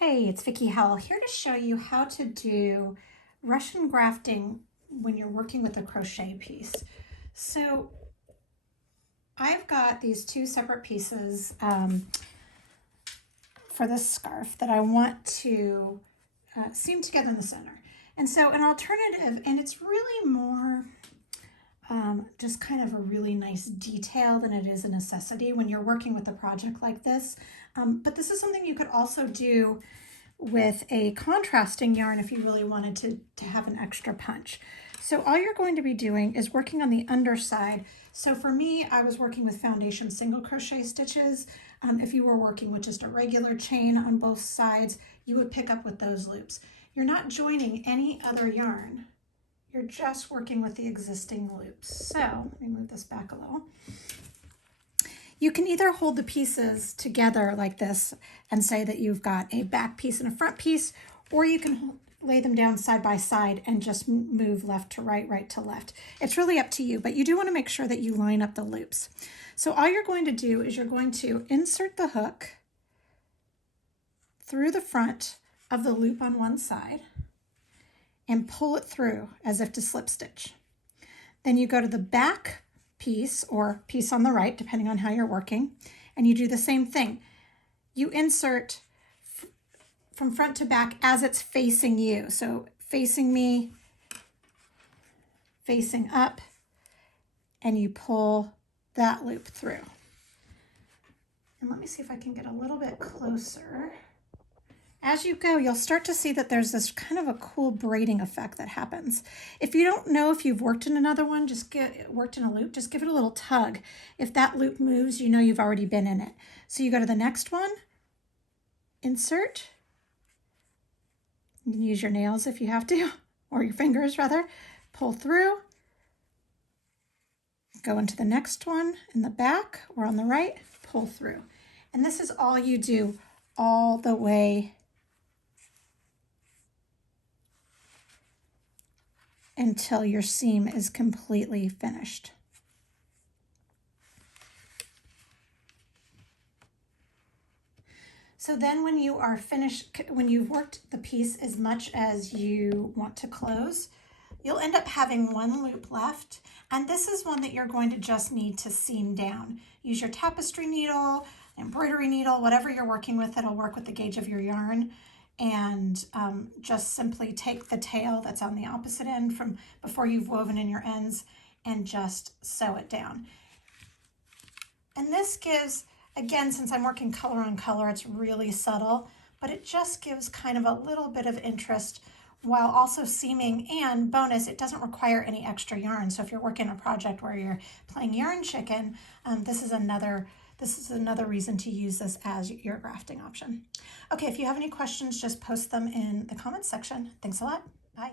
Hey, it's Vicki Howell here to show you how to do Russian grafting when you're working with a crochet piece. So I've got these two separate pieces for this scarf that I want to seam together in the center. And so an alternative, and it's really more just kind of a really nice detail than it is a necessity when you're working with a project like this. But this is something you could also do with a contrasting yarn if you really wanted to have an extra punch. So all you're going to be doing is working on the underside. So for me, I was working with foundation single crochet stitches. If you were working with just a regular chain on both sides, you would pick up with those loops. You're not joining any other yarn. You're just working with the existing loops. So let me move this back a little. You can either hold the pieces together like this and say that you've got a back piece and a front piece, or you can lay them down side by side and just move left to right, right to left. It's really up to you, but you do want to make sure that you line up the loops. So all you're going to do is you're going to insert the hook through the front of the loop on one side and pull it through as if to slip stitch. Then you go to the back piece or piece on the right, depending on how you're working, and you do the same thing. You insert from front to back as it's facing you. So facing me, facing up, and you pull that loop through. And let me see if I can get a little bit closer. As you go, you'll start to see that there's this kind of a cool braiding effect that happens. If you don't know if you've worked in another one, worked in a loop, just give it a little tug. If that loop moves, you know you've already been in it. So you go to the next one, insert. You can use your nails if you have to, or your fingers rather. Pull through. Go into the next one in the back or on the right, pull through. And this is all you do all the way until your seam is completely finished. So then when you are finished, when you've worked the piece as much as you want to close, you'll end up having one loop left. And this is one that you're going to just need to seam down. Use your tapestry needle, embroidery needle, whatever you're working with that'll work with the gauge of your yarn. And just simply take the tail that's on the opposite end from before you've woven in your ends and just sew it down. And this gives, again, since I'm working color on color, it's really subtle, but it just gives kind of a little bit of interest while also seaming, and bonus, it doesn't require any extra yarn. So if you're working a project where you're playing yarn chicken, this is another reason to use this as your grafting option. Okay, if you have any questions, just post them in the comments section. Thanks a lot. Bye.